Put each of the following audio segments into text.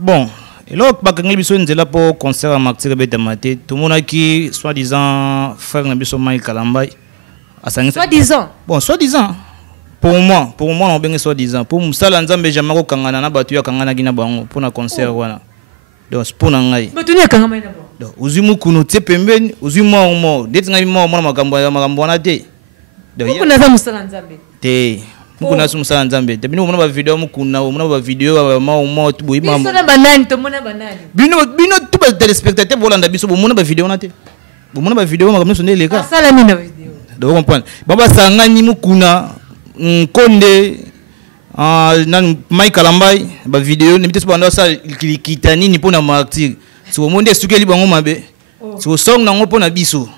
Bon, et là, on est là pour concert à Martyr Betamate. Tout le monde qui, soi-disant, frère Nabiso Maï Kalambay. Soi-disant. Bon, soi-disant. Pour moi, on a bien soi-disant. Pour moi, ça, l'anzambe Jamaro Kangana, na batu ya Kangana Gina Bango, pour un concert. Voilà. Donc, c'est pour n'angai. Mais tu n'es Kangana Gina Bango. Donc, Uzimu Kuno, Tepemben, Uzimu Mo, Detngai Mo, Makamboana Te. Donc, on a Moussalanzambe. Te. Mukuna Sumsa Nzambe. Tabino muna ba video mukuna, muna ba video ma tu boy ma. Biso na banani to muna banani. Bino tu ba téléspectateur bolanda biso muna ba video na te. Muna ba video ma comme sonné les gars. Ça la mina vidéo. Donc comprendre. Baba sangani mukuna Nkonde nan Mike Kalambay ba video ni biso banda sa kitani ni pona martyr. So monde sukeli bango mabe. So song na ngo pona biso.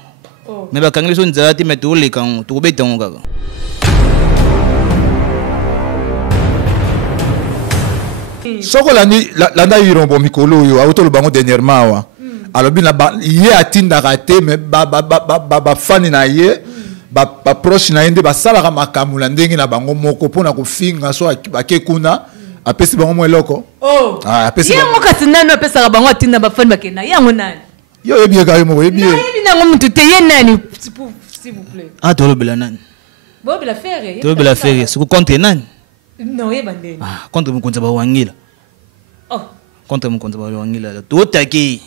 Mais ba kangeli so nzala te meto le kan to beta ngo kaka. Soko landa yirombo mikolo yo auto le bango dernièrement wa alors bina ba ye atinda raté mais ba fani na ye ba proche na yende ba sala ka makamula ndenge na bango moko pona ko finga so akekuna apesi bango mo eloko apesi yango katinano apesa bango atinda ba fani bakena yango nani yo yebi ka yo mo yebi na ngo mtu te ye nani s'il vous plaît Tolo bela nani Bob la faire Tolo bela faire c'est contre nani non ye bandeni contre mu konza ba wangila contre mon compte ba wangila to taki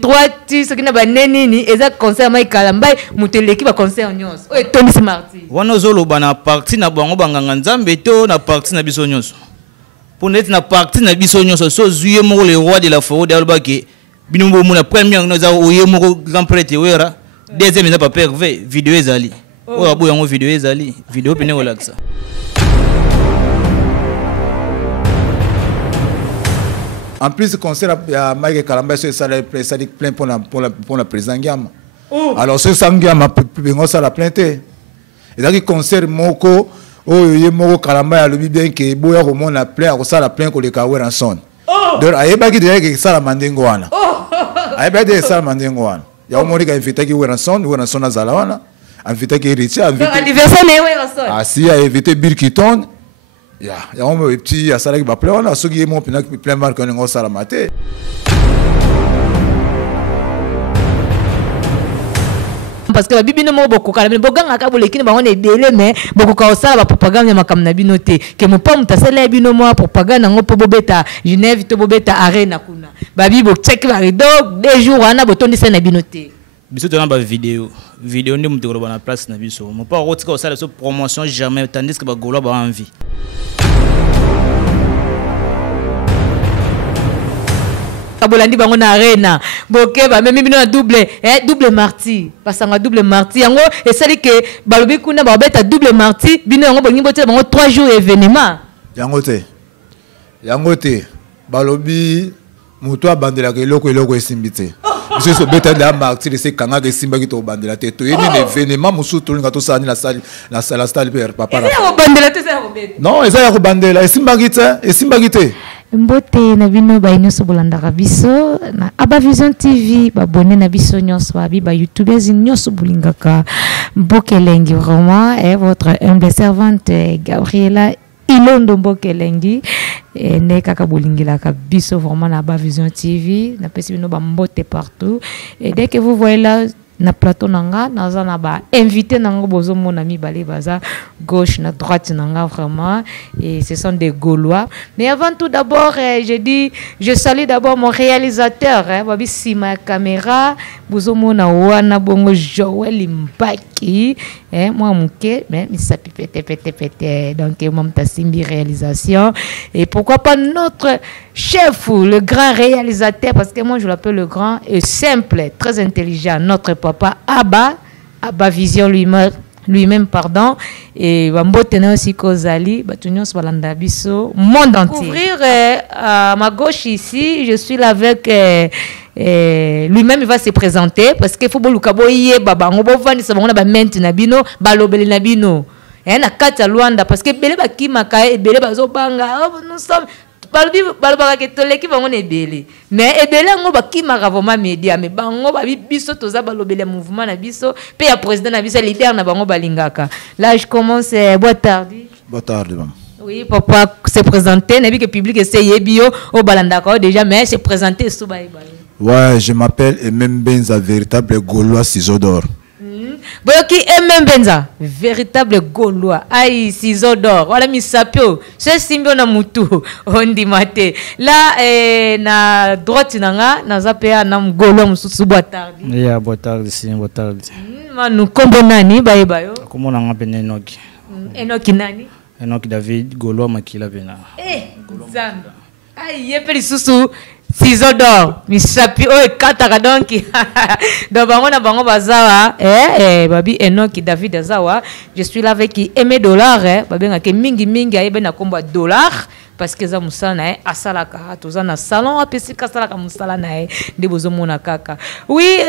droite ce qui na ba neni eza concert Mike Kalambay muteleki ba concert nyonso o Tony Smarty wana zolo bana parti na bango banganga nzambe to na parti na biso nyonso pour net na parti na biso nyonso so zuye mo le roi de la forêt de albaki bino mo na première no za oye mo grand prêtre wera deuxième na pas pervé vidéo ezali o abo yango vidéo ezali vidéo pene relaxa. En plus, le concert à Mike Kalambay, c'est ça plein pour la président Giam. Alors, ce Sangiam, ça la plainte. Et donc, le concert Moko, il y a Moko Kalambay, à l'objet bien que Boya Roman la plainte, ça la plainte pour les Kawer en son. Donc, il y a pas de ça la mandingoana. Il y a pas de ça la mandingoana. Il y a un moment qui a invité qui en son à Zalawana, invité qui est riche, invité. Anniversaire, mais ah, si, il a invité Bill Keaton. Il y a un petit assaillant qui va pleurer, on a ceux qui est mon plein mal qu'on a salamate. Parce que la Bible ne beaucoup quand même bogang akabole kini ba on est délai mais beaucoup ka osala ba propagande ya makam na binote que mon pam ta sala bino mo propagande ngo po bobeta Genève to bobeta arena kuna ba bibo check ba dog 2 jours wana botondi na binote biso tona ba vidéo ndi mutu ko na place na biso mo pas rotika osala so promotion jamais tandis que ba golo ba envie Bolandi bango na arena boke ba même bino na double marty pasanga double marty yango esali ke balobi kuna ba beta double marty bino yango bongi bote bango 3 jours événement yango te balobi muto abandela ke eloko esimbite je so beta da marty de se kanga ke simba ki to bandela te to yeni événement musu to linga to sani la salle per papa bandela te sa robet non eza ya ko bandela esimba kite Mbote na bino ba inyoso bolandaka biso na Aba Vision TV ba abonné na biso nyonso ba YouTube nyonso bulingaka Mbokelengi vraiment et votre humble servante Gabriela Ilondo Mbokelengi ne kaka bolingilaka biso vraiment na Aba Vision TV na pesi bino ba mbote partout et dès que vous voyez là na plateau nanga naza na ba invité nango bozo mona mi balé baza gauche na droite nanga vraiment et ce sont des Gaulois mais avant tout d'abord je salue d'abord mon réalisateur babi sima caméra bozo mona wana bongo Joël Mbaki moi muke mais mi sapi pété donc mam tasimbi réalisation et pourquoi pas notre chef le grand réalisateur parce que moi je l'appelle le grand et simple très intelligent notre papa Aba Vision lui-même pardon et Bambotena aussi Kozali Batunios Balanda Biso monde entier. Ouvrir à ma gauche ici, je suis là avec lui-même il va se présenter parce qu'il faut boluka boye baba ngobo vandi sabona ba menti na bino balobeli na bino na kata Luanda parce que bele bakimaka bele bazobanga nous sommes balobaka ke toleki bango na ebele mais ebele yango bakimaka vraiment média mais bango biso toza balobele mouvement na biso pe ya président na biso leader na bango balingaka. Là je commence. Boa tarde. Boa tarde, maman. Oui, papa se présenter, n'a vu que public essaye bio au balandaka déjà mais se présenter sous baï. Ouais, je m'appelle Emem Benza, véritable Gaulois ciseau d'or. Boyoki Emem Benza, véritable Gaulois. Aïe, ciseau d'or. Voilà mi sapio. C'est simbio na mutu. On dit maté. Là na droite nanga na zapea na Gaulois mususu boa tarde. Yeah, boa tarde, sim, boa tarde. Manu kombo nani baï bayo? Comment on a appelé Enoki? Enoki nani? Enoki David Gaulois Makila Bena. Zamba. Aïe, yepeli susu. Ciseaux d'or, mi sapi o kataka donc donc bango na bango bazawa babi Enoki David Azawa. Je suis là avec Aimé Dollar babi ngake mingi ayebe na kombo dollar parce que za musala na asalaka toza na salon apesi kasalaka musala na nde bozomona kaka. Oui,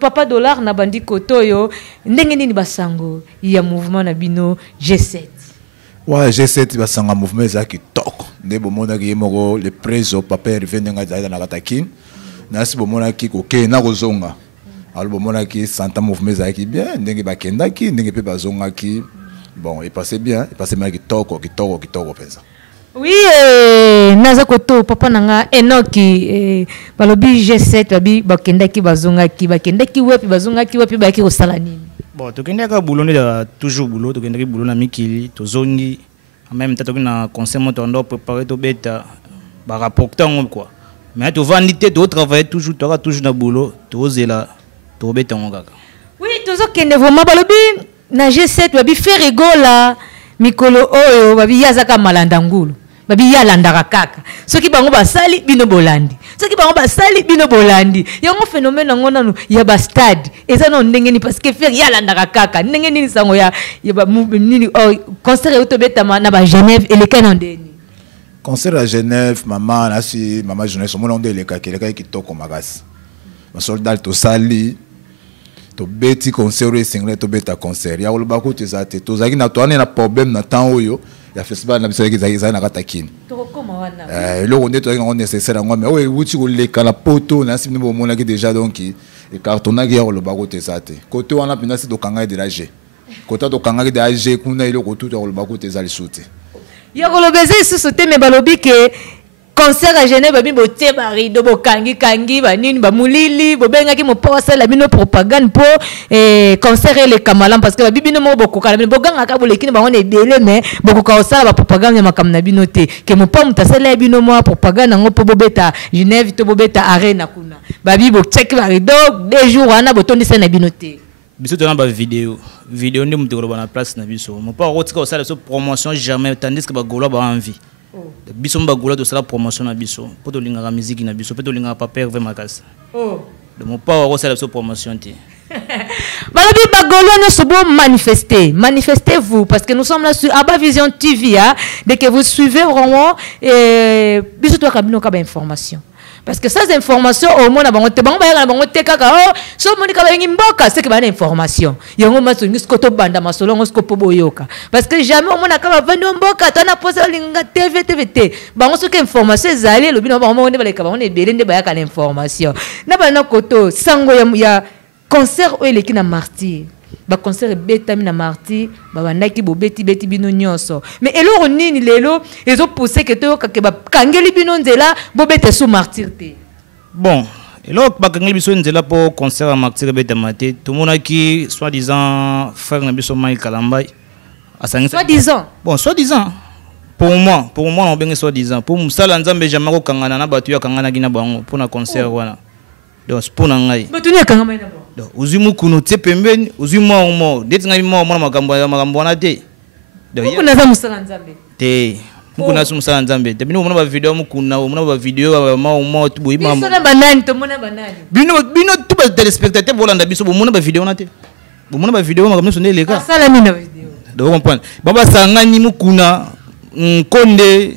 papa Dollar na bandi kotoyo ndenge nini basango ya mouvement na bino G7. Ouais, G7 va s'en mouvement qui toque. Né bomona qui moko le préso papa revenu nga zaida na katakin. Na si bomona qui koke na kozonga. Alors bomona qui santa mouvement qui bien, ndenge ba kenda ki, ndenge pe bazonga ki. Bon, il passait bien qui toque pensa. Oui, naza koto papa nanga Enoki balobi G7 babi bakenda ki bazonga ki bakenda ki wepi bazonga ki wepi ba ki kosala nini. Bon, tu connais que boulot n'est toujours boulot, tu connais que boulot na mikili, tu zongi, en même temps tu connais un conseil montant d'or préparé to bêta, bah rapportant quoi. Mais tu vas niter, tu travailler toujours, tu auras toujours na boulot, tu oses là, tu bêta mon gars. Oui, tu sais que vraiment balobi na G7 babi faire rigola, mikolo oyo babi yazaka malandangulu. Babi yalandaka kaka. Soki bango basali bino bolandi. Soki bango basali bino bolandi. Yango phénomène ngo nanu ya ba stade. Eza no ndenge ni parce que faire yalandaka kaka. Ndenge nini sango ya ba nini concert utobeta na ba Genève et le Canadeni. Concert à Genève, maman nasi maman jeunesse mon onde le kaka ki toko magasi. Ba soldat to sali to beti concert et singlet to beta concert. Ya oloba ko tezate to zaki na to na problème na temps oyo. Ya festival na biso na katakini. Tokoma wana. Le on est nécessaire ngombe. Oui, wuti ko le kala poto na simni bo mona ki déjà donc et cartonna ki ya lo ba ko tezate. Côté wana pina si do kanga de l'AG. Côté do kanga de AG kuna ile ko tout lo ba ko tezali soute. Ya ko lo beze su soute me balobi ke concert à Genève babi bote bari do bokangi ba nini ba mulili bo benga ki mo posa la bino propagande po concert le kamalam parce que babi bino mo bokoka la boganga ka bolekini ba on ebele mais bokoka osala ba propagande ya makam na bino te ke mo pa mutasala bino mo propagande ngo po bobeta Genève to bobeta arena kuna babi bo check bari do 2 jours wana botondisa na bino te biso tona ba vidéo ndi mutekolo na place na biso mo pa rotika osala so promotion jamais tandis que ba Gaulois ba envie. Biso mba Gaulois to sala promotion na biso po to linga musique na biso po to linga papa Hervé Makasa. De mon pas on sala so promotion ti. Balobi ba Gaulois ne se bon manifestez-vous parce que nous sommes là sur Aba Vision TV dès que vous suivez vraiment biso to kabino ka ba information. Parce que ces informations au moins na bango te kaka so moni ka bengi mboka c'est que ba information yango maso ngi skoto banda masolo ngo skopo boyoka parce que jamais au moins na ka ba vandi mboka tana posa linga TVT bango so ke information ezali lobi na bango ne baleka bango ne belende ba yaka information na ba na koto sango ya concert o eleki na martyr ba concert betami na martyr ba bandaki bo beti bino nyonso mais eloro nini lelo ezo pousser que to ka ba kangeli bino nzela bo bete sous martyr te bon eloro ba kangeli biso nzela po concert à martyr beta maté tout monde qui soi-disant frère na biso Mike Kalambai soi-disant bon soi-disant pour moi on benga soi-disant pour musala nzambe jamais ko kangana na batu ya kangana kina bango pour na concert wana donc pour na ngai batu ne kangana na donc uzimu kuno te pembeni uzimu mo deti ngai mo na makambo wana te donc kuna za musala nzambe te mukuna su musala nzambe te bino mona ba video mukuna mona ba video mo tu boyi mama bino banani to mona banani bino tu ba téléspectateur bolanda biso bo mona ba video na te bo mona ba video makambo sonde leka sala mina video donc comprendre baba sangani mukuna konde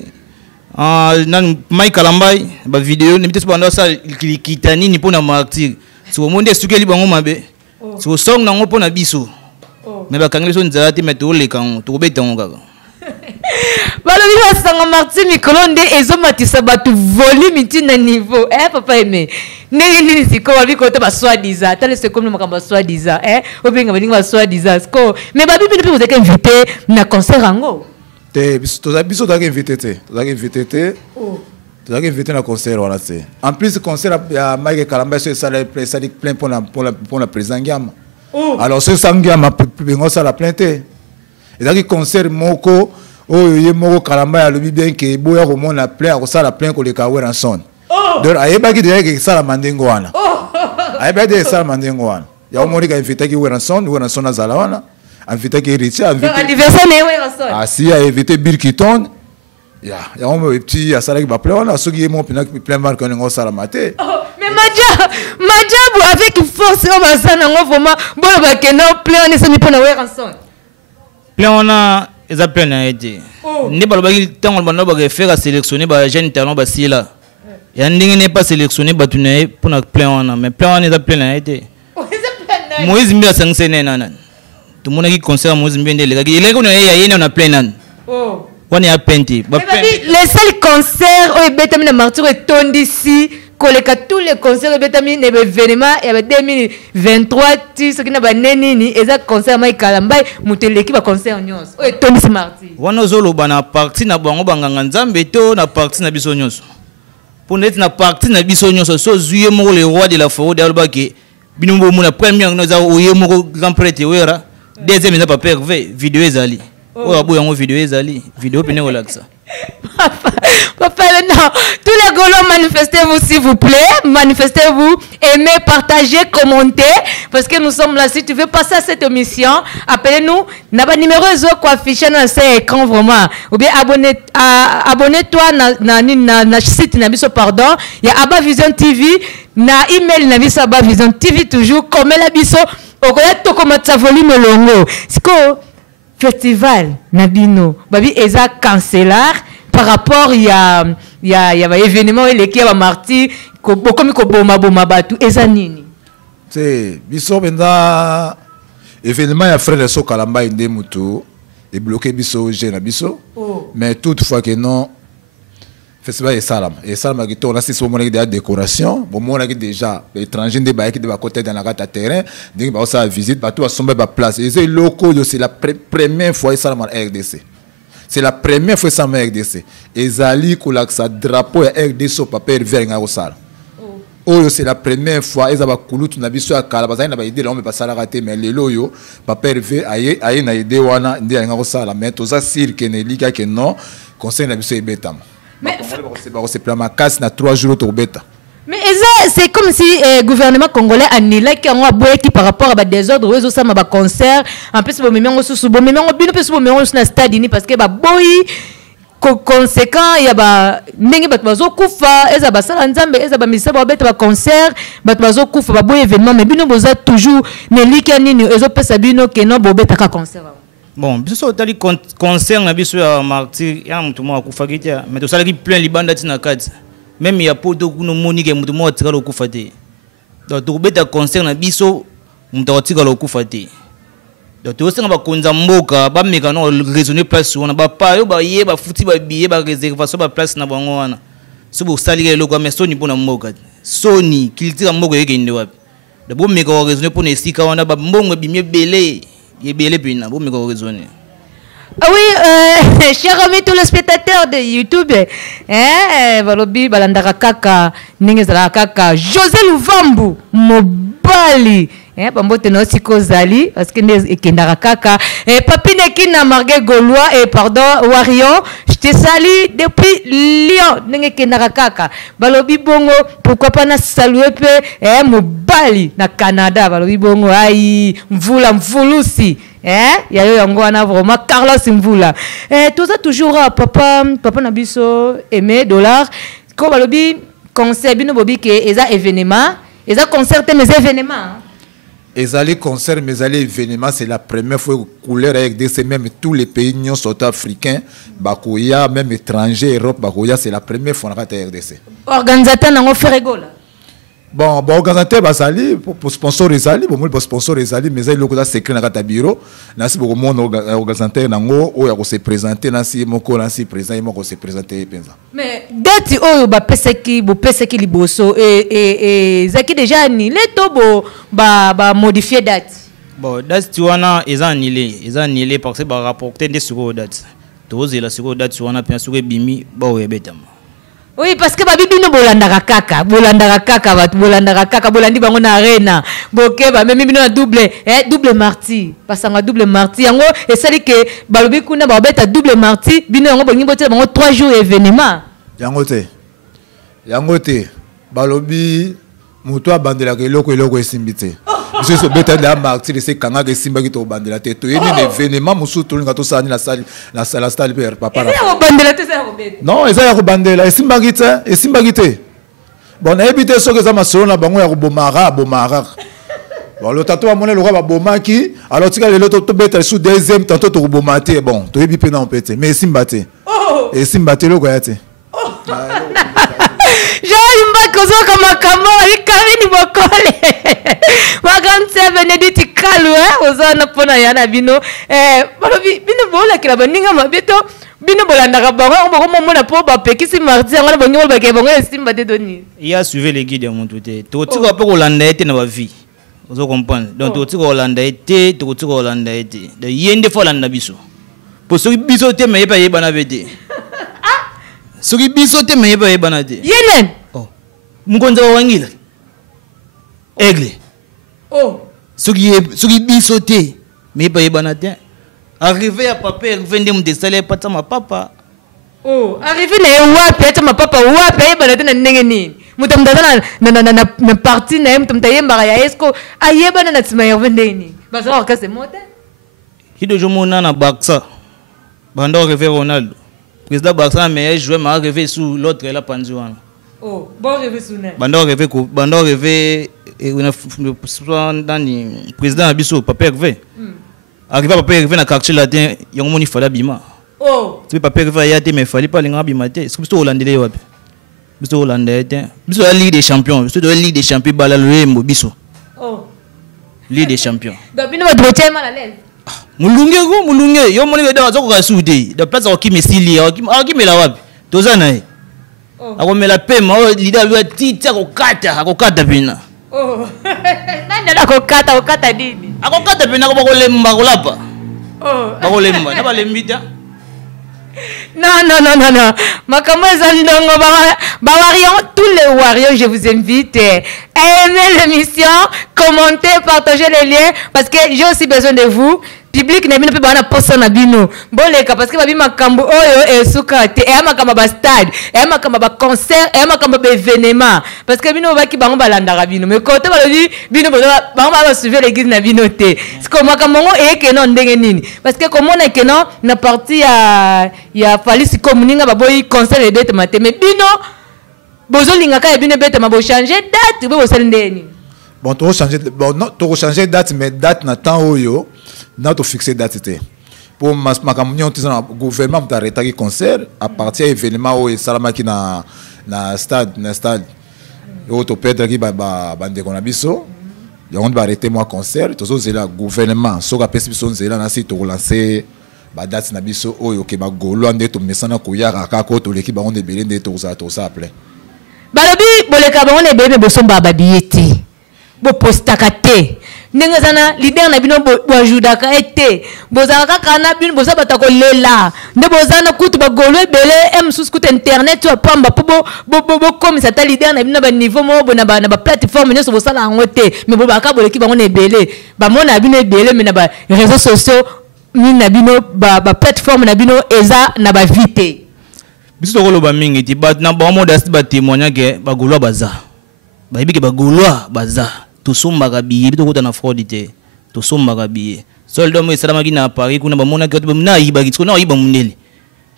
nan Mike Kalambai ba video ni bitese banda sa kitani ni pona martyr so monde sukeli bango mabe so song nango pona biso mais ba kangeli so nzala te meto le kan to beta ngo kaka balobi basanga Martin mikolo nde ezomatisa bato volume ntina niveau papa aimé ndenge nini sikoyo babi kote baswadiza ata lese komi makambo baswadiza obenga baningi baswadiza sikoyo mais babibi mpe bozalaki invité na concert yango te biso tozalaki invité te tozalaki invité na concert wana te en plus concert ya Mike Kalamba so esali plein mpona président Ngiama alors so esala Ngiama bengo osala plein te ezalaki concert moko oyo ye moko Kalamba yalobi bien ke boya komona plein akosala plein koleka Weranson donc ayebaki deja ke esalama ndenge wana ayebaki deja esalama ndenge wana yango moni ka invitaki Weranson azala wana invitaki Héritier anniversaire na Weranson asi a invité Birkiton yango petit asalaki ba plein wana soki ye mo pena plein marque ngo salama te mais Majabu avec force on va ça nango vraiment bon ba ke no plein on est mpona Weranson plein wana eza plein na été ndi balobaki tango bando ba faire sélectionner ba jeune talent ba sila ya ndenge n'est pas sélectionné batu na pona plein wana mais plein wana eza plein na été Moïse Mbia sangsene nana tout le monde qui concerne Moïse Mbia ndele kaki ile kuna ya na plein nan on est à penti les seuls concerts où betami na martyr et tondisi koleka tous les concerts betami na événement et 2023 ti ce qui na ba neni eza concert Mike Kalamba muteleki ba concert nyonso o tondisi martyr wana zolo bana parti na bango banganga nzambe to na parti na biso nyonso pour net na parti na biso nyonso so zuye mo le roi de la forêt d'Albaki binombo mona première no za oye mo grand prêtre wera deuxième na pas pervé vidéo ezali oh abo yango vidéo ezali vidéo pene relaxa papa non tous les Gaulois manifestez-vous s'il vous plaît manifestez-vous aimez partagez commentez parce que nous sommes là si tu veux passer à cette émission appelez-nous na ba numéro zo ko afficher dans cet écran vraiment ou bien abonnez-toi na site na biso pardon il y a Aba Vision TV na email na biso Aba Vision TV toujours comme la biso okoya to komata volume longo siko festival Nabino babi eza cancelar par rapport il y a événement eleki ya marti ko bokomi ko boma batu eza nini c'est biso benda événement ya frère so Kalamba inde mutu et bloqué biso jeune biso mais toutefois que non festival et salam qui tourne c'est moment de décoration bon moment déjà étranger des baïki de côté dans la carte terrain donc bah ça visite bah tout à somber ba place et c'est locaux c'est la première fois salam en RDC c'est la première fois salam en RDC et zali kolak sa drapeau ya RDC au papier vert nga osala oh c'est la première fois ils aba kulutu na biso ya kala bazali na ba idée là on peut pas sala rater mais les loyo papier vert aye na idée wana ndi nga osala mais to ça sir que ne lika que non conseil na biso ebetama. Mais c'est plein ma casse na 3 jours au bêta. Mais c'est comme si le gouvernement congolais annulé qui a boyé par rapport à des ordres aux sama ba concert en plus bon même sous bon même bino plus bon même na stade ni parce que ba boyi conséquent ya ba ndenge bat bazo kufa eza ba sala nzambe eza ba misa ba beta ba concert bat bazo kufa ba boyi événement mais bino boza toujours ne lika nini ezo pesa bino que non bo beta ka concert. Bon, biso tali concert na biso ya martyr ya mutu mo akufa kitia mais to salaki plein libanda tina kati même ya poto kuno monique mutu mo atika lo kufa te donc to beta concert na biso mutu atika lo kufa te donc to senga ba konza mboka ba meka no raisonner place wana ba pa yo ba ye ba futi ba billet ba réservation ba place na bango wana so bo salika lo kwa mais soni pona mboka soni kilitira mboka yeke inde wapi de bo meka raisonner pona esika wana ba mbongo bimye belé. Oui, chers amis tous les spectateurs de YouTube, Balobi Balandara Kaka, Ningezala Kaka, José Luvambu, Mobali, Bambote no Siko Zali, parce que Kendara Kaka, Papine Kina Marguerite Gaulois, pardon, Warion, je te salue depuis Lyon, Ninge Kendara Kaka, Balobi Bongo, pourquoi pas na saluer pe, Mobali, na Canada, Balobi Bongo, aïe, Mvula, Mvulusi. Yayo yango wana vraiment Carlos Mvula tout ça toujours papa nabiso aimé dollar ko balobi concert bino bobi ke eza événement eza concert mais événement ezali concert mais ezali événement c'est la première fois couleur avec des même tous les pays non africains bakoya même étrangers Europe bakoya c'est la première fois na RDC organisateur nango Ferregola Bon, organisateur basali pour sponsor ezali, bon pour sponsor ezali, mais il y a secret dans ta bureau. Nasi beaucoup mon organisateur nango o ya ko se présenter nasi moko nasi présent moko se présenter penza. Mais date oyo ba peseki liboso et zaki déjà ni le tobo ba modifier date. Bon, date tu wana eza annulé parce que ba rapporter des sur date. Toze la sur date tu wana pe sur bimi ba o yebetama. Oui, parce que babibi no bolandaka kaka bolandi bango na arena boke ba même bino na double marty pasanga double marty yango esali ke balobi kuna ba beta double marty bino yango bongi bote bango 3 jours événement yango te balobi muto abandela ke eloko esimbite monsieur so beta la marty de se kanga ke simba ki to bandela te to yeni événement musu to linga to sani la salle per papa non eza ya ko bandela esimba ki te bon ebite so ke za masolo na bango ya ko bomara bon le tato a monné le roi bomaki alors tika le to beta sous deuxième tantôt to bomate bon to yebi pe na on pete mais esimba te le ko ya te Jean-Imba Kozoka Makamo, Karini Bokole. Magante Benedict Kalu, Ozana Pona Yana Bino. Bino Bola Kilabaninga Mabito, Bino Bolanda Baron, Mona Poba, Pekisi Martin, on a bonjour Bakabon, Simba de Doni. Il a suivi les guides de mon touté. Tout va pour Hollande était dans ma vie. Vous comprenez? Donc, tout Hollande était, tout Hollande était. De Yende Folanda Bisso. Pour ceux qui bisotent, mais pas Yebanavete. Soki bisote me yeba yeba na te. Yenen. Oh. Mukonza wangila. Aigle. Oh. Soki bisote me yeba na te. Arrivé à papa, arrivé ndem de salaire pata ma papa. Oh, arrivé na wapi pata ma papa wapi yeba na te na ndenge nini. Mutamdana na parti na mutamtayemba ya esko ayeba na tsima yeba ndeni. Basa wakase mote. Hido jomona na baksa. Banda arrivé Ronaldo. Président Barça meilleur joueur m'a arrivé sous l'autre là Panzouan. Oh, bon rêve souné. Bando rêvé dans le président Abisso papa rêvé. Arrivé papa rêvé na quartier latin, yongo moni fala bima. Oh. Tu papa rêvé ya te mais fallait pas linga bima te. Est-ce que biso hollandais wapi? Biso hollandais te. Biso la Ligue des Champions, biso de la Ligue des Champions balalwe biso. Oh. Ligue des Champions. Donc bino ba droitier mal à l'aise. Mulunge yo moni da zoko ka soudé de place au kimesili akimela wapi tozana e akomela pema lida lwa titi akokata bina nani akokata nini akokata bina ko bakolemba kolapa bakolemba na balembita non. Makambo Zandongo, Bawarion, tous les warriors, je vous invite à aimer l'émission, commenter, partager les liens, parce que j'ai aussi besoin de vous. Public na bino pe bana posa na bino boleka parce que babi makambo oyo esuka te e makamba ba stade e makamba ba concert e makamba ba événement parce que bino baki bango balanda bino mais côté balobi bino bango ba suivre l'église na bino te c'est comme makambo e ke non ndenge nini parce que comme on est que non na partie ya falisi communinga ba boy concert et bête maté mais bino bozolinga ka bino bête ma bo changer date bo sel ndeni bon to changer date mais date na temps oyo n'a pas fixé date pour ma communion gouvernement t'a arrêté concert à partir événement où salama qui na stade au to perdre qui ba bande qu'on a biso on va arrêter moi concert tout ça là gouvernement so ka pesi biso nzela na site relancer ba date na biso oyo ke ba golo ande to mesana ko yaka ka ko to l'équipe on est belé to ça appelé balobi boleka ba on est belé bo somba ba billet bo postaka te ndenge zana leader na bino bo judaka ete bozaka kana bino bozabata ko lela nde bozana kutu ba golo ebele msus kutu internet to pamba bo comme ça ta leader na bino ba niveau mo bo na ba plateforme nyo so bosala ngote mais bo baka boleki bango na ebele ba mona bino ebele mais na ba réseaux sociaux ni na bino ba plateforme na bino eza na ba vite biso ko loba mingi ti ba na ba mo das ba témoigner ke ba golo baza ba ibike ba golo baza tosomba kabiye bito kota na fraude te tosomba kabiye soldo mo salama ki na Paris kuna ba mona ke na yiba ki na yiba munele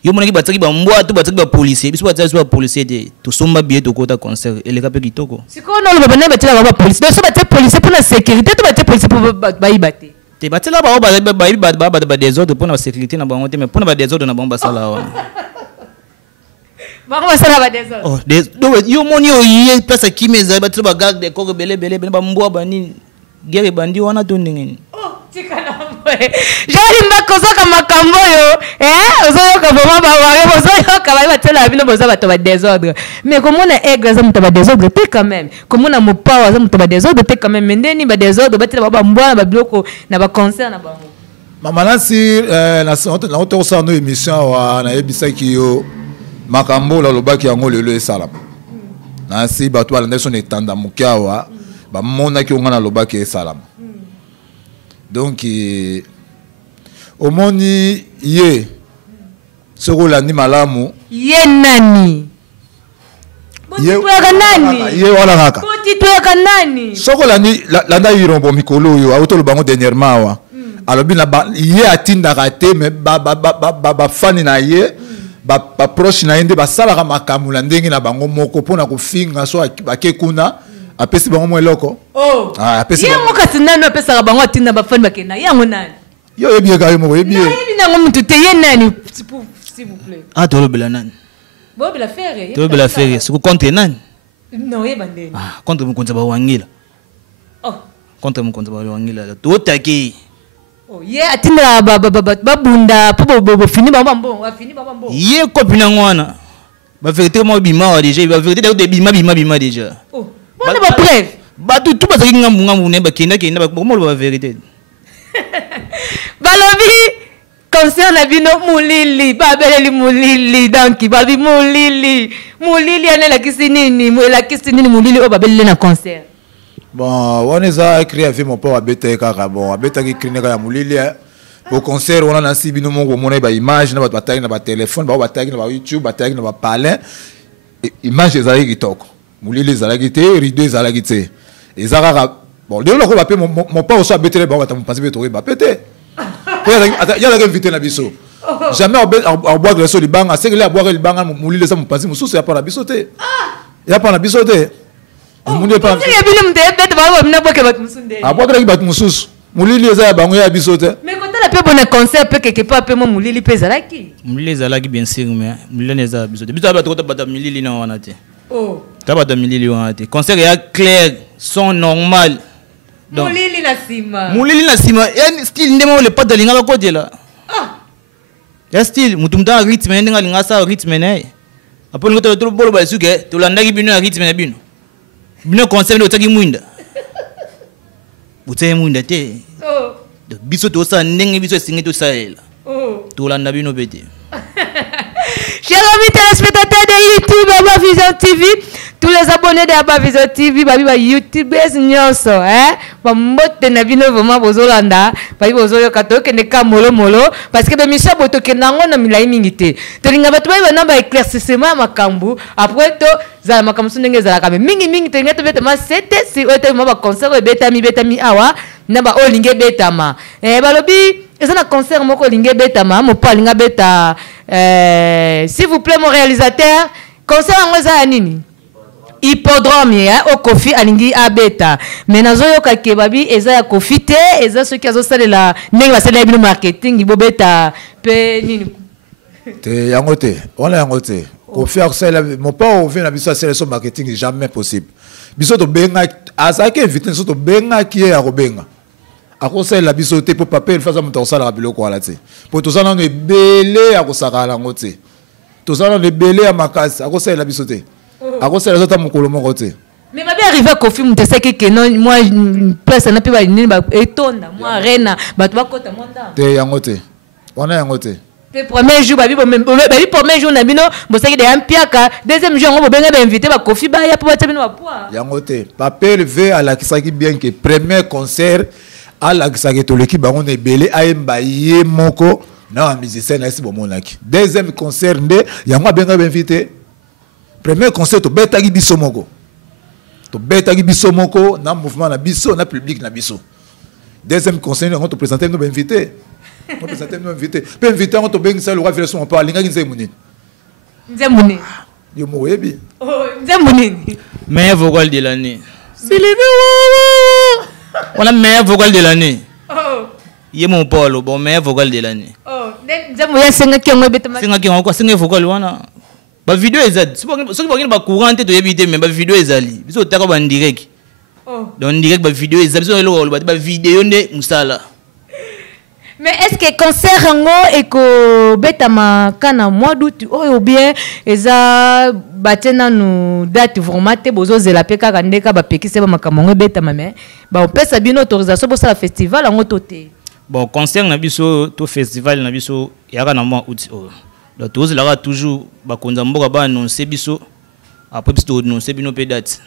yo mona ki bataki ba mbwa to bataki ba policier biso bataki ba policier te tosomba biye to kota concert ele ka pe kitoko sikono lo bana batela ba policier so batela policier pour la sécurité to batela policier pour ba yiba te batela ba des ordres pour la sécurité na bango te mais pour na ba des ordres na bango basala wa Bango ça va désordre. Oh, donc yo moni o yé place qui mes ba tuba gag de ko belé ba mbo ba ni guerre bandi wana to ndengeni. Oh, tikana mwe. Jali mbakoza kama kambo yo, ozoyo ka boma ba wa, ozoyo ka ba tela bino boza ba to ba désordre. Mais comme on a aigle za muto ba désordre te quand même. Comme on a mopawa za muto ba désordre te quand même. Mendeni ba désordre ba tela ba mbwa ba bloko na ba concert na bango. Mama nasi na oto sa no émission wa na ebisa ki yo makambo la lobaki yango lelo esala. Nasi bato ala ndeso ne tanda mukiawa ba mona ki ngana lobaki esala. Donc au moni ye soko la ni malamu ye nani ye nani ye wala ngaka boti to nani soko la ni la nda yirombo mikolo yo auto lo bango dernièrement wa alors bien ye atinda raté mais ba fani na ye ba proche na inde ba sala ka makamula ndenge na bango moko pona ko finga so ba kuna apesi bango mo eloko apesi ye mo kasi nani apesa ka bango atinda ba fani bakena yango nani yo yebi ka yo mo yebi na ngo mtu te ye nani s'il vous plaît to lo bela nani bo bela faire to bela faire c'est contre nani non ye bandeni contre mukonza ba wangila contre mukonza ba wangila to taki ye atinda babunda po fini babambo afini babambo ye kopina ngwana ba vérité mo bima wa déjà ba vérité de bima déjà bon ba preuve ba tout ba zaki ngambu ne ba kenda ba mo ba vérité balobi concert na bino mulili babeleli mulili donc babi mulili ane la kisinini mulili o babeleli na concert. Bon, on est à écrire avec mon père à Beta bon, à Beta qui crée à Moulili. Au concert, on a si bien mon image, na bataille, na téléphone, bataille, na YouTube, bataille, na parler. Image des alliés qui toquent. Moulili les alliés qui rideau les alliés qui et Zara. Bon, dès lors qu'on va appeler mon père aussi à Beta, bon, on va passer Beta, va péter. Il y a la invité na biso. Jamais on boit le sol du bang, à ce que là boire le bang, Moulili les a mon passé, mon sous c'est pas la bisoté. Il y a pas la bisoté. Mulili pas mulili eza bango ya bisote mais quand la pe bon concert peut quelque part pe mo mulili pe zalaki mulili zalaki bien sûr mais mulili eza bisote biso ba to bata mulili na wana te ta bata mulili wana te concert ya clair son normal donc mulili na sima ya style ndemo le pas de linga ko dela ya style mutumta rythme ndinga linga sa rythme ne apo ngoto to bolo ba suke to landaki bino ya rythme na bino bino concert no taki mwinda butse mwinda te biso to sa ndenge biso singe to saela to landa bino bete. Chers amis téléspectateurs de YouTube Aba Vision TV, tous les abonnés de Aba Vision TV, babi ba YouTube nyonso ba mbote na bino vraiment bozolanda babi bozoyo katoke ne kamolo molo parce que be misha boto kenango na milai mingi te to linga bato ba na ba éclaircissement makambu après to za makambu ndenge za ka mingi to ngete beta ma sete si ote ma ba concert betami awa na ba olinge betama balobi ezana concert moko olinge betama mo pa linga beta s'il vous plaît mon réalisateur concert ngoza nini hippodrome au Kofi alingi abeta mais nazoyo ka kebabi eza ya Kofi te eza ceux qui azosalela ndenge basala bino marketing bobeta pe nini te yangote wala yangote Kofi akusala mon pas au na biso sala so marketing jamais possible biso to benga azaki invité so to benga ki ya kobenga akosala biso te po papier faza muto osala biloko wala te po to sana no ebele akosakala ngote to sana no ebele ya makasi akosala biso te akosala zota mukolo moko te mais babi arrivé Kofi mutesaki que non moi place na pe ba nini ba etonda moi arena ba to bakota monda te yangote wana yangote le premier jour babi premier jour na bino bosaki de ampiaka deuxième jour ngo benga ba invité ba Kofi ba ya po ba bino ba poa yangote papier ve ala kisaki bien que premier concert ala kisaki to l'équipe bango na ebele ayemba ye moko na musicien na esi bomonaki deuxième concert nde yango benga ba invité premier concert to betaki biso moko na mouvement na biso na public na biso deuxième concert on te présenter nous invité pe invité on te benga ça le roi version on parle linga nzemuni yo mo yebi nzemuni meilleur vocal de l'année on a meilleur vocal de l'année ye mon polo bon meilleur vocal de l'année nzemu ya senga ki ngo betama senga ki ngo ko senga vocal wana ba vidéo ezali soki bakini ba courant te toyebi te mais ba vidéo ezali biso otaka ba direct donc direct ba vidéo ezali biso eloko ba vidéo nde musala. Mais est-ce que concert ngo eko betama kana mois d'août ou bien eza batena nu date vraiment te bozo zela pe kaka ndeka ba pekise ba makambo betama mais ba opesa bino autorisation pour ça festival ngo toté. Bon concert na biso to festival na biso yaka na mois août donc tous là toujours ba konza mboka ba annoncer biso après biso annoncer bino pe date.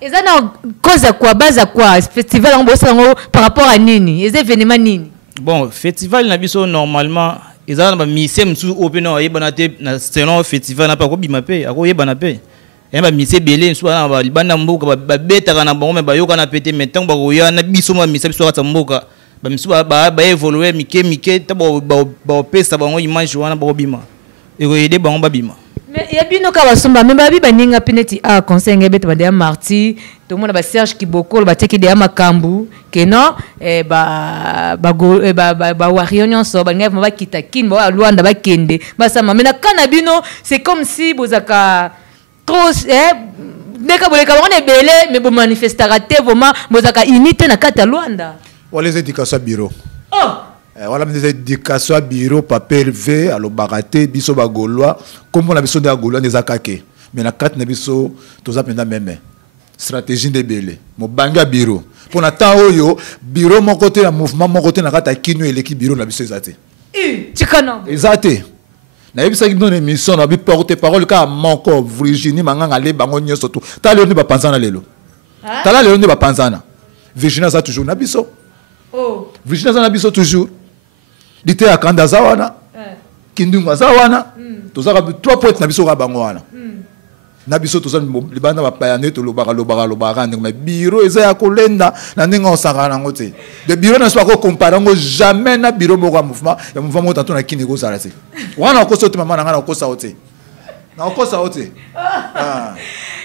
Eza na cause quoi base quoi festival ngo bosa ngo par rapport à nini les événements nini. Bon festival na biso normalement ezala na mise msu open na yebana te na selon festival na pa ko bima pe ako yebana pe ba mise belé nsu na ba libanda mboka ba betaka na bango me ba yoka na pété maintenant ba koya na biso ma mise biso ka mboka ba misu ba évoluer mike ta ba pesa bango image wana ba ko bima eko yede bango ba bima. Mais il y a bien nos cas somba mais babi baninga pineti a conseil ngebet ba dia marti tout le monde ba Serge Kiboko ba teki dia makambu que non ba warion so ba ngef ba kita kin ba Luanda ba kende ba sama mais na kana bino c'est comme si bozaka trop neka boleka on est belé mais bo manifestera te vraiment bozaka unité na kata Luanda. Wala les éducations bureau. Voilà les éducations bureau papier V alo baraté biso ba gaulois comme on a besoin de gaulois des akake mais na carte na biso toza penda même stratégie de belé mo banga bureau pour na temps oyo bureau mon côté la mouvement mon côté na kata kinu et l'équipe bureau na biso ezate tikana ezate na yebisa ki donne émission na bi porter parole ka moko Virginie manganga le bango nyoso to ta le ne ba panzana lelo ta la le ne ba panzana Virginie ça toujours na biso Virginie ça na biso toujours dite ya kanda zawana kindunga zawana tozaka 3 points na biso ka bango wana na biso tozana libanda ba payane to lobaka mais bureau eza ya kolenda na ndinga osaka nango te de bureau na spa ko comparer ngo jamais na bureau moko mouvement ya mouvement tanto na kini ko sala te wana ko sote mama na ko sa ote na ko sa ote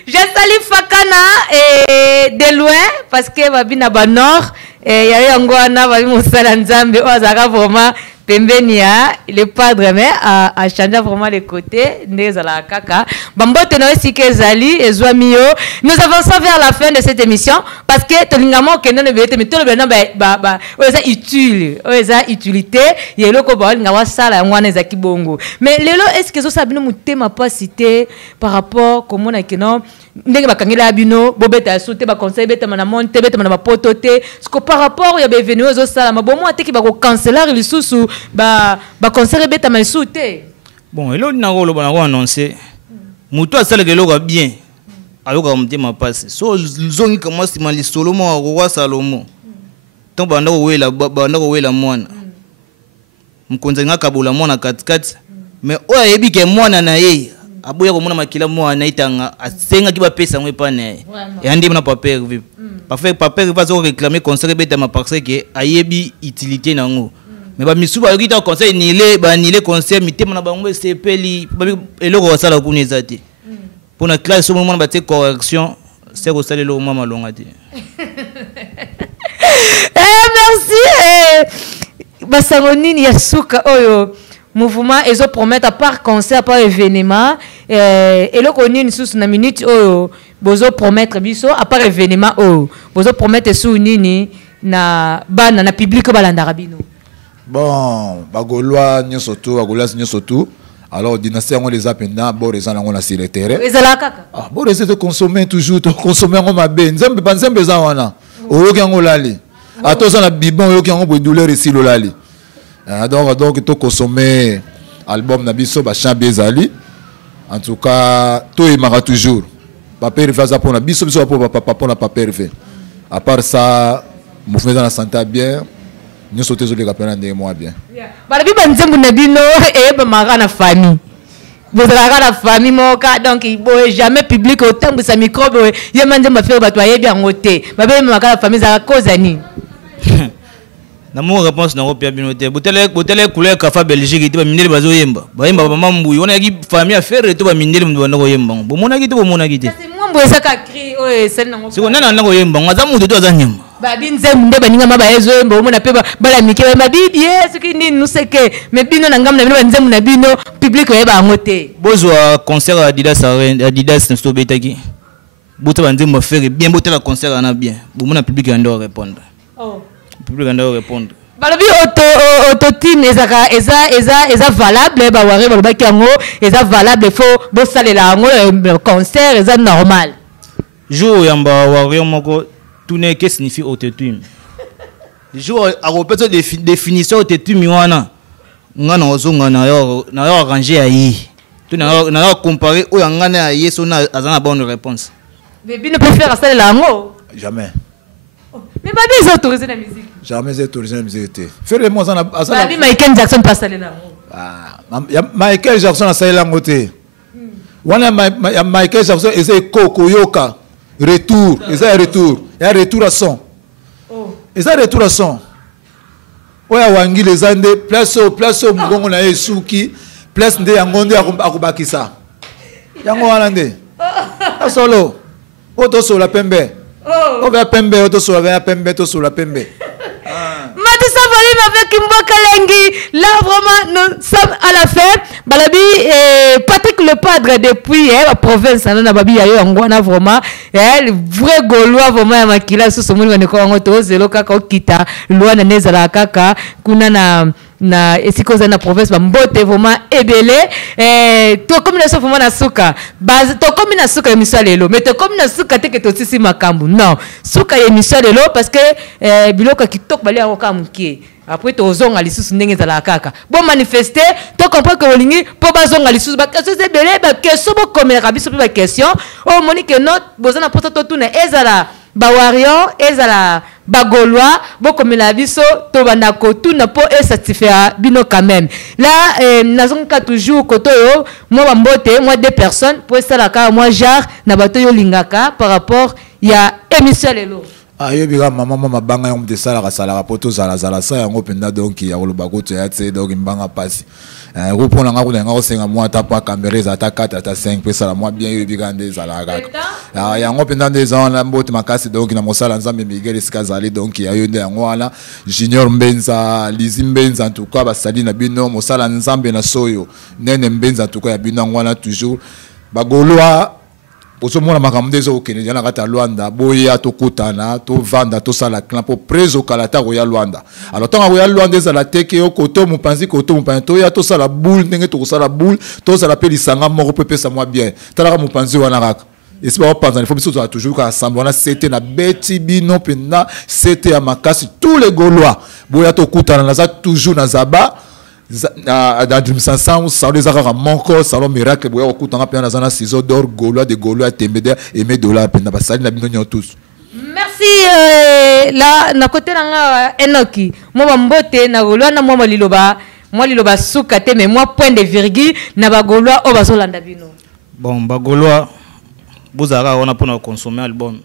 je salue Fakana de loin parce que babina ba nord ya ngwana ba musala nzambe ozaka vraiment pembenia le padre mais a changé vraiment les côtés ndezala kaka bambote na sike zali ezwamio nous avançons vers la fin de cette émission parce que tolingamo ke non bete mais tolo bena ba oza utile oza utilité yeloko ba ngawa sala ngwana za kibongo mais lelo est-ce que zo sabino mutema pas cité par rapport comment na keno ndenge bakangela bino bobeta sauter ba conseil beta na monte beta na poto te ce par rapport ya bevenu zo sala mabomo ateki ba ko canceller lisusu ba conseiller beta ma sauter bon elo na ko lo bana ko annoncer muto asala kelo ka bien ayoka mutema passe so zongi kama sima li Solomo ko Salomo ton banda ko wela mwana mkonza ngaka bola mwana katikati mais oya yebi ke mwana na ye aboya ko mona makila mwana itanga asenga ki ba pesa ngwe pane ya ndi mona papier vip parfait papier va zo réclamer conseil beta ma parce que ayebi utilité nango mais ba misuba yo kita conseil ni le conseil mitema na bango sepeli eloko wasala ku nezati pour na classe au moment ba te correction c'est ko sala lo mama longa te merci basangonini ya suka oyo mouvement ezo promettre à part concert par événement et le konini sous na minute oyo bozo promettre biso à part événement oyo bozo promettre sous nini na bana na public balanda rabino bon bagolwa nyoso to bagolwa nyoso to alors dynastie on les appenda bon les en on a sur le terrain ezala kaka ah bon essayer de consommer toujours to consommer on ma ben nzembe banzembe za wana oyoki ngo lali atoza na bibon oyoki ngo bo douleur ici lo lali donc to consommer album na biso ba chambe ezali en tout cas to imara toujours papier va za pona biso pour papa pona papier fait à part ça mouvement dans la santé bien nous sauter sur les rappels de moi bien balabi banzembu na bino ba mara na famille bozalaka na famille moka donc il boye jamais public autant sa microbe ye manje mafere bato ayebi yango te babe maka na famille za cause ani na mo réponse na ko pia bino te botele couleur kafa Belgique te ba mindele bazo yemba ba yemba ba mambu yona ki famille affaire to ba mindele mndo na ko yemba bo mona ki te bo mona ki te c'est moi mbo esa ka cri o sen na ngo siko nana na ko yemba ngaza mutu to azanyemba babi nzembo nde baninga maba ezo mbo mona pe bala mike babi bien ce qui ni nous c'est que mais bino na ngam na bino nzembo na bino public e ba ngote bozwa concert Adidas Adidas na stobetaki bota banzembo faire bien bota la concert na bien bo mona public ando répondre public ando répondre balobi auto team eza valable ba wari ba ki ngo eza valable faut bo salela ngo concert eza normal jour yamba wari moko tout n'est que signifie autotune. Jour à répéter définition autotune wana ngana ozonga na yo arranger ayi. Tu na comparer o ngana ayi so na azana bonne réponse. Mais bien ne peut faire ça là ngo. Jamais. Mais pas bien autorisé la musique. Jamais autorisé la musique. Faire les mots azana. Babi Michael Jackson pas ça là ngo. Ah, Michael Jackson a ça là ngote. Wana Michael Jackson ese kokoyoka. Retour, il y a un retour à son. Il y a un retour à son. Il y a un les ande, place au mgongo na yesuki, place nde yangonde akubakisa. Yango walande. Asolo. Oto so la pembe. O va pembe, oto so la pembe, to so la pembe. Matissa Volume avec Mboka Lengi. Là, vraiment, nous sommes à la fin. Balabi, Patrick le Padre, depuis la province, on a babi ayo angwana vraiment. Le vrai Gaulois, vraiment, il makila sous ce monde, on est quoi, on est zélo kaka kita, loi na nezala kaka, kuna na esikoza na province mbote vraiment ebele to comme na vraiment na suka base to comme na suka émission lelo mais to comme na suka te que to sisi makambu non suka émission lelo parce que biloko kitoko bali yango kamukie après to zonga lisusu ndenge za la kaka bon manifester to comprendre que olingi po bazonga lisusu ba question ebele ba question bo komela biso ba question o monique note bozana poto to tuna ezala ba warion ezala ba gaulois bokomela biso to bandako tuna po e satisfaire bino quand même là nazonga toujours koto yo moi bambote moi deux personnes pour ça la ka moi jar na bato yo lingaka par rapport ya émission lelo ayo biga mama mabanga yom de sala sala poto zala sa yango penda donc ya koloba ko ya tse donc mbanga pasi repona nga kuna nga senga moi ta pa caméra ata 4 ata 5 pesa la moi bien yo biga nde zala kaka yango penda nde zana mbote makasi donc na mosala nzambe Miguel Skazali donc ya yo nde yango wana Junior Mbenza Lizi Mbenza en tout cas basali na bino mosala nzambe na soyo nene Mbenza en tout cas ya bino wana toujours bagoloa Oso mona makamde zo okene yana kata Luanda boya to kutana to vanda to sala clan po preso kalata roya Luanda alors tant roya Luanda za la teke yo koto mupanzi to ya to sala boule ndenge to sala boule to sala pe lisanga moko pepe sa moi bien tala mupanzi wana kaka et c'est pas pendant il faut biso toujours ka ensemble wana c'était na beti bino pena c'était à makasi tous les Gaulois boya to kutana na za toujours na zaba dans Dream Sansan ça les a manqué salon miracle boya okutanga pe na zana ciseaux d'or Gaulois de Gaulois temede aimer dollar pe na basali na bino tous. Merci là na côté na Enoki moi bambote na Gaulois na moi liloba suka te mais moi point de virgule na ba Gaulois o bazolanda bino bon ba Gaulois bozara on a pour consommer album